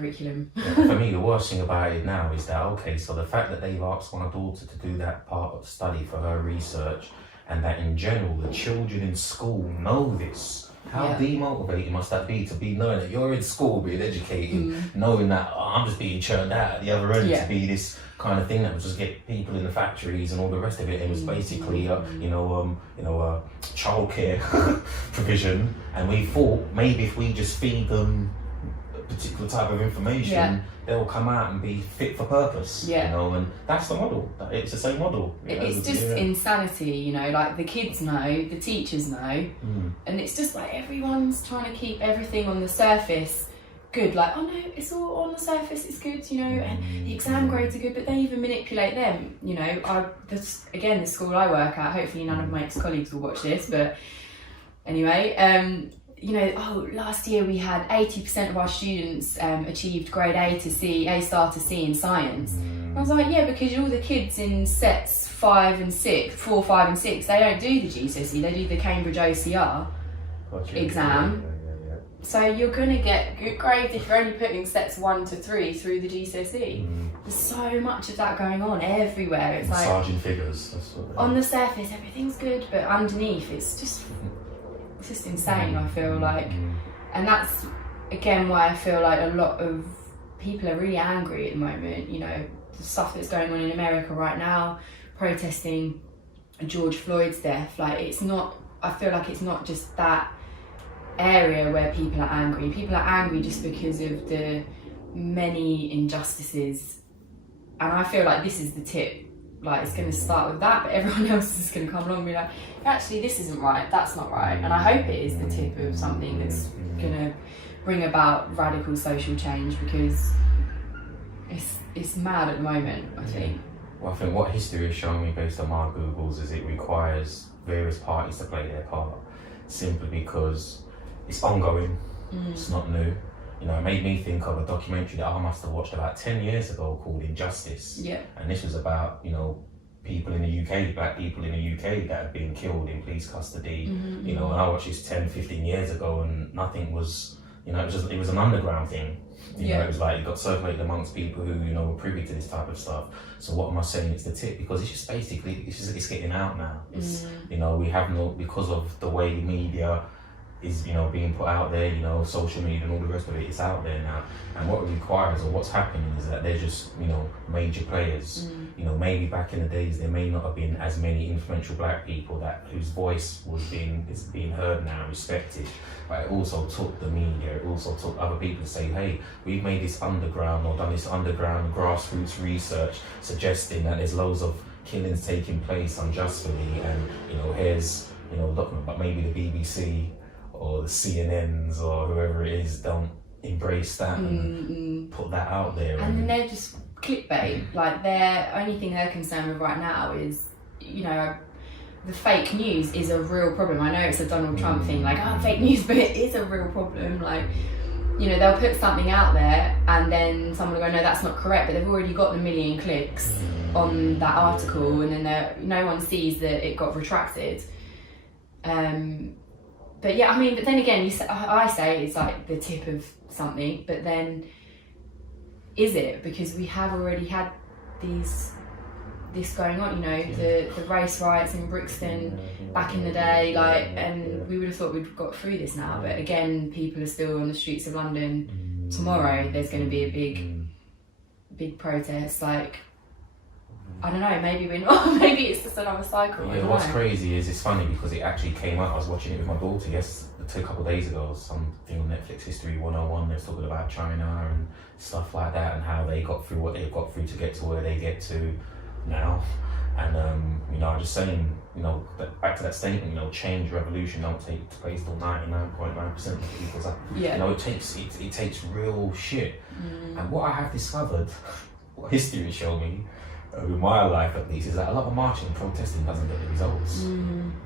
curriculum. Yeah, for me, the worst thing about it now is that, okay, so the fact that they've asked my daughter to do that part of study for her research, and that in general the children in school know this. How demotivating must that be to be knowing that you're in school being educated, knowing that I'm just being churned out at the other end to be this kind of thing that would just get people in the factories and all the rest of it. It was basically childcare provision, and we thought maybe if we just feed them a particular type of information, they'll come out and be fit for purpose. You know, and that's the model. It's the same model. It's just insanity, you know. Like the kids know, the teachers know, and it's just like everyone's trying to keep everything on the surface good. Like, oh no, it's all on the surface. It's good, you know, and the exam grades are good, but they even manipulate them. You know, the school I work at. Hopefully, none of my ex-colleagues will watch this, but anyway. You know, last year we had 80% of our students achieved grade A star to C in science. I was like, yeah, because all the kids in sets 4, 5 and 6, they don't do the GCSE, they do the Cambridge OCR exam. So you're going to get good grades if you're only putting sets 1 to 3 through the GCSE. There's so much of that going on everywhere. It's like massaging figures. On the surface, everything's good, but underneath, it's just insane, I feel like. And that's again why I feel like a lot of people are really angry at the moment. You know, the stuff that's going on in America right now, protesting George Floyd's death. Like, I feel like it's not just that area where people are angry. People are angry just because of the many injustices, and I feel like this is the tip. Like, it's going to start with that, but everyone else is going to come along and be like, actually, this isn't right, that's not right. And I hope it is the tip of something that's going to bring about radical social change, because it's mad at the moment, I think. Well, I think what history has shown me based on my Googles is it requires various parties to play their part, simply because it's ongoing, it's not new. You know, it made me think of a documentary that I must have watched about 10 years ago called Injustice. Yeah. And this was about, you know, people in the UK, black people in the UK that had been killed in police custody. You know, and I watched this 10, 15 years ago, and nothing was, you know, it was an underground thing. You know, it was like it got circulated amongst people who, you know, were privy to this type of stuff. So what am I saying? It's the tip, because it's just basically, it's getting out now. It's, you know, because of the way media is, you know, being put out there, you know, social media and all the rest of it, it's out there now. And what it requires, or what's happening, is that they're just, you know, major players. You know, maybe back in the days there may not have been as many influential black people whose voice is being heard now, respected. But it also took the media, it also took other people to say, hey, we've made this underground, or done this underground grassroots research suggesting that there's loads of killings taking place unjustly, and, you know, here's, you know, but maybe the BBC or the CNNs or whoever it is don't embrace that and put that out there. And then they're just clickbait. Like, the only thing they're concerned with right now is, you know, the fake news is a real problem. I know it's a Donald Trump thing, like, fake news, but it is a real problem. Like, you know, they'll put something out there and then someone will go, no, that's not correct, but they've already got the million clicks on that article, and then no one sees that it got retracted. But yeah, I mean, but then again, I say it's like the tip of something, but then is it? Because we have already had this going on, you know, the race riots in Brixton back in the day, like, and we would have thought we'd got through this now, but again, people are still on the streets of London. Tomorrow there's going to be a big protest. Like, I don't know, maybe we're not, maybe it's just another cycle. Yeah, what's crazy is, it's funny because it actually came out, I was watching it with my daughter a couple of days ago, something on Netflix, History 101, they were talking about China and stuff like that, and how they got through what they've got through to get to where they get to now. And you know, I'm just saying, you know, back to that statement, you know, change, revolution don't take place till 99.9% of people's you know, it takes real shit. And what I have discovered, what history showed me, in my life at least, is that a lot of marching and protesting doesn't get the results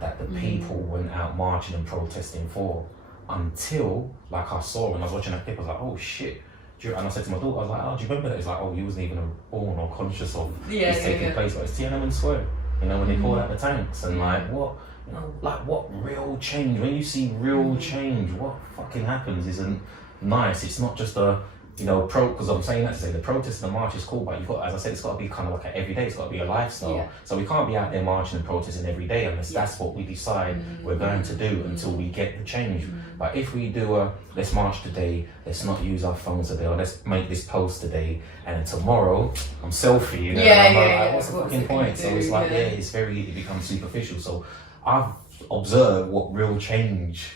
that the people went out marching and protesting for, until, like, I saw when I was watching that clip, I was like, oh shit. And I said to my daughter, I was like, oh, do you remember that? It's like, oh, you wasn't even born or conscious of this taking place. But it's Tiananmen Square, you know, when they call out the tanks, and like, what, you know, like, what real change, when you see real change, what fucking happens isn't nice. It's not just a you know, because I'm saying that to say the protest and the march is cool, but you've got, as I said, it's got to be kind of like an everyday, it's got to be a lifestyle. Yeah. So we can't be out there marching and protesting every day unless that's what we decide we're going to do until we get the change. But if we do let's march today, let's not use our phones today, or let's make this post today, and then tomorrow I'm selfie, you know, like, what's the fucking point? So it's like, it becomes superficial. So I've observed what real change,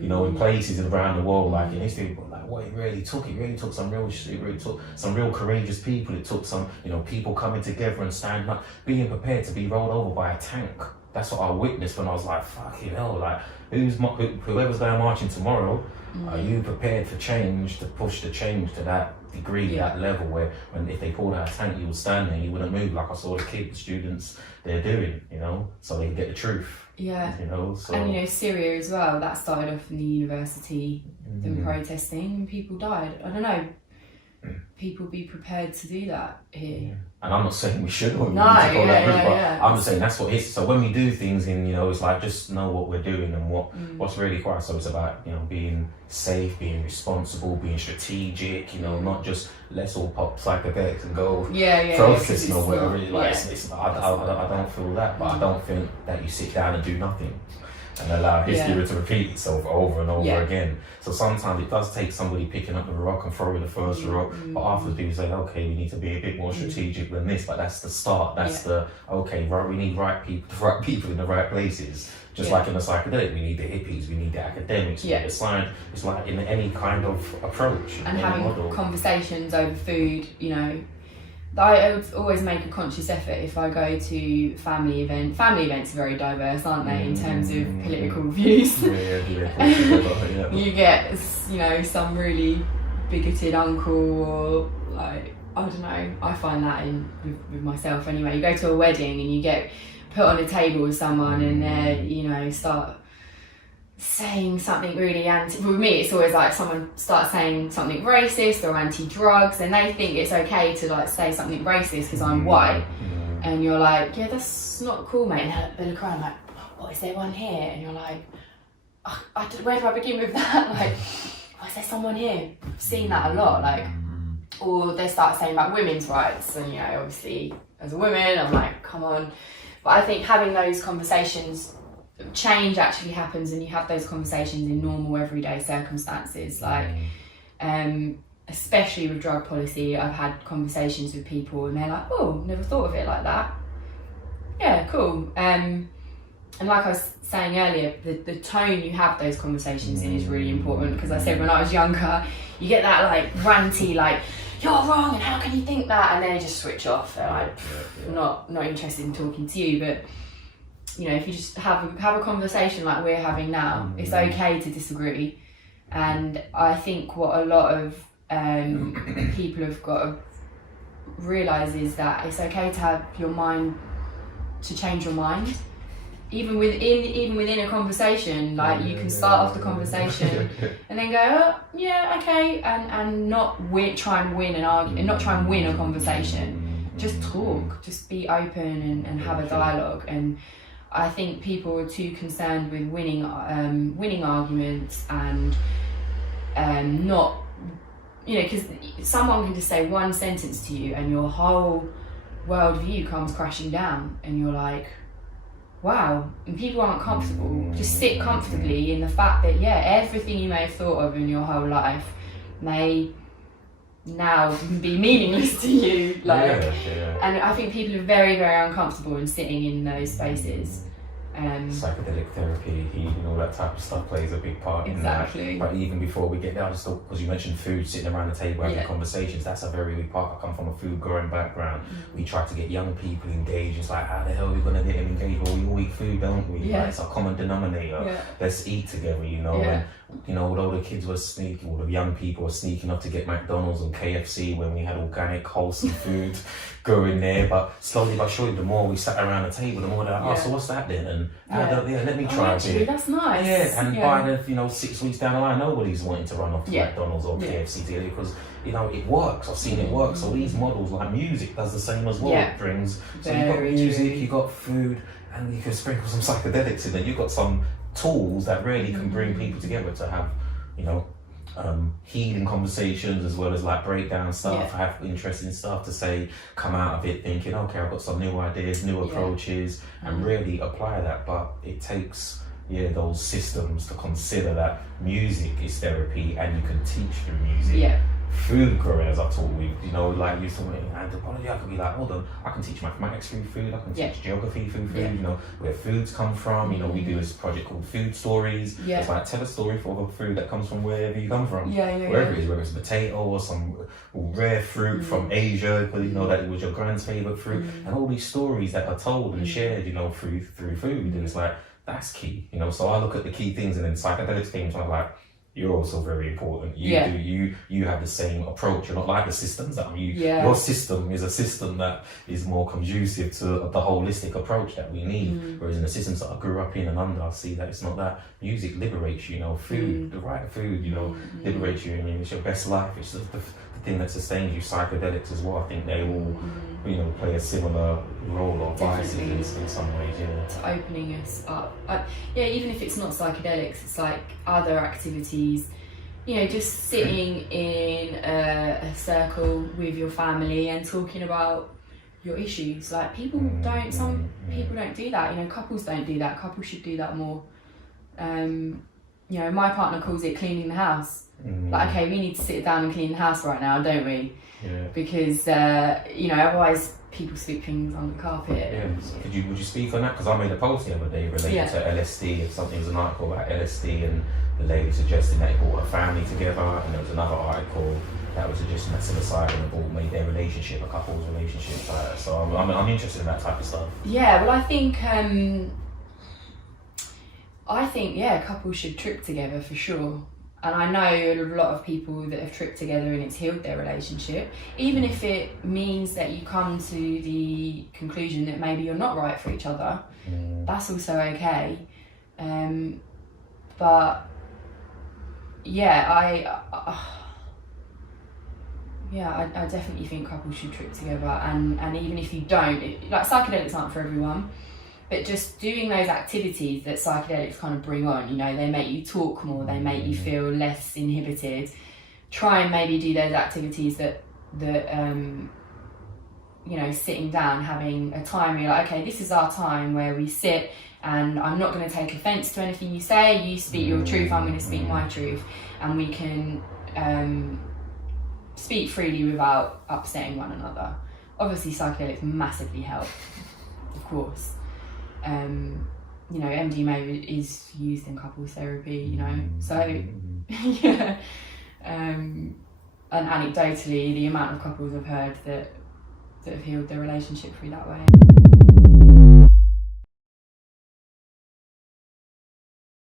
you know, in places around the world, like in history, like what it really took some real shit, it really took some real courageous people, it took some, you know, people coming together and standing up, being prepared to be rolled over by a tank. That's what I witnessed when I was like, fucking hell, like whoever's going marching tomorrow, are you prepared for change, to push the change to that degree, that level where if they pulled out a tank, you would stand there, you wouldn't move, like I saw the kids, students, they're doing, you know, so they can get the truth. Yeah. You know, so. And you know, Syria as well, that started off in the university, them protesting, and people died. I don't know, people be prepared to do that here. Yeah. And I'm not saying we should, or we no, need to call that group, but I'm just saying that's what it is. So when we do things, in, you know, it's like just know what we're doing and what's really required. So it's about, you know, being safe, being responsible, being strategic. You know, not just let's all pop psychedelics and go protesting or whatever. I don't feel that, but I don't think that you sit down and do nothing and allow history to repeat itself over and over again. So sometimes it does take somebody picking up the rock and throwing the first rock, but afterwards people say, okay, we need to be a bit more strategic than this, but that's the start, that's the, okay, right, we need the right people in the right places. Just like in the psychedelic, we need the hippies, we need the academics, we need the science. It's like in any kind of approach. And having conversations over food, you know, I would always make a conscious effort if I go to family events. Family events are very diverse, aren't they, in terms of political views? You get, you know, some really bigoted uncle, or like, I don't know, I find that with myself anyway. You go to a wedding and you get put on a table with someone and they, you know, start saying something really with me it's always like someone starts saying something racist or anti-drugs, and they think it's okay to like say something racist because I'm white, and you're like, yeah, that's not cool, mate, and they're crying like, what, is there one here? And you're like, where do I begin with that? Like, oh, is there someone here? I've seen that a lot, like, or they start saying about women's rights, and you know, obviously as a woman I'm like, come on. But I think having those conversations, change actually happens, and you have those conversations in normal everyday circumstances, like especially with drug policy. I've had conversations with people and they're like, oh, never thought of it like that. Yeah, cool. And like I was saying earlier, the tone you have those conversations in is really important, because I said when I was younger, you get that like ranty, like, you're wrong and how can you think that, and then they just switch off. They're like, not interested in talking to you. But you know, if you just have a conversation like we're having now, it's okay to disagree. And I think what a lot of people have got to realise is that it's okay to have your mind, to change your mind. Even within a conversation, like you can start off the conversation and then go, oh, yeah, okay, and not try and win an argument, and not try and win a conversation. Just talk, just be open and have a dialogue. And I think people are too concerned with winning arguments and not, you know, because someone can just say one sentence to you and your whole worldview comes crashing down, and you're like, wow. And people aren't comfortable. Just sit comfortably in the fact that, everything you may have thought of in your whole life may now be meaningless to you. Like, and I think people are very, very uncomfortable in sitting in those spaces. Psychedelic therapy, healing, all that type of stuff plays a big part in that. But even before we get there, I just thought, because you mentioned food, sitting around the table having conversations, that's a very big part. I come from a food growing background. We try to get young people engaged. It's like, how the hell are we going to get them engaged? Well, we all eat food, don't we? Like, it's a common denominator. Let's eat together, you know. And, you know, although the kids were sneaking, all the young people were sneaking up to get McDonald's and KFC when we had organic, wholesome food going there, but slowly but surely, the more we sat around the table, the more they're like, oh, so what's that then? And let me try a bit. That's nice. And by the 6 weeks down the line, nobody's wanting to run off to McDonald's or KFC together, because you know it works. I've seen it work. So these models, like music, does the same as well. It brings. So you've got music, you've got food, and you can sprinkle some psychedelics in it. You've got some tools that really can bring people together to have, you know, healing conversations as well as like breakdown stuff, have interesting stuff to say, come out of it thinking, okay, I've got some new ideas, new approaches, and really apply that. But it takes those systems to consider that music is therapy and you can teach through music. Food careers I taught with, you know, like you talking about anthropology, I could be like, hold on, I can teach mathematics through food, I can teach geography through food, you know, where foods come from, you know, we do this project called Food Stories. It's like, tell a story for the food that comes from wherever you come from. Wherever it is, whether it's a potato or some rare fruit from Asia, but you know, that it was your grand's favourite fruit, and all these stories that are told and shared, you know, through food, and it's like, that's key, you know. So I look at the key things, and then psychedelics came, so I'm like, you're also very important. You have the same approach. You're not like the systems that your system is a system that is more conducive to the holistic approach that we need. Whereas in the systems that I grew up in and under, I see that it's not that. Music liberates you, you know, food, the right food, you know, liberates you. I mean, it's your best life. It's the thing that sustains you. Psychedelics as well. I think they all, you know, play a similar role or biases in some ways. It's opening us up. Even if it's not psychedelics, it's like other activities. You know, just sitting in a circle with your family and talking about your issues. Like people don't. Some people don't do that. You know, couples don't do that. Couples should do that more. You know, my partner calls it cleaning the house. Like, okay, we need to sit down and clean the house right now, don't we? Because you know, otherwise people sweep things on the carpet. So would you speak on that? Because I made a post the other day related to LSD. If something was an article about LSD, and the lady suggesting that it brought her family together, and there was another article that was suggesting that psilocybin made their relationship, a couple's relationship. So I'm interested in that type of stuff. Yeah, well, I think couples should trip together for sure. And I know a lot of people that have tripped together and it's healed their relationship, even if it means that you come to the conclusion that maybe you're not right for each other. That's also okay. But I definitely think couples should trip together, and even if you don't, like, psychedelics aren't for everyone. But just doing those activities that psychedelics kind of bring on, you know, they make you talk more, they make you feel less inhibited. Try and maybe do those activities that you know, sitting down, having a time where you're like, okay, this is our time where we sit, and I'm not going to take offence to anything you say. You speak your truth, I'm going to speak my truth, and we can speak freely without upsetting one another. Obviously, psychedelics massively help, of course. You know, MDMA is used in couples therapy, you know, so and anecdotally, the amount of couples I've heard that have healed their relationship through that way.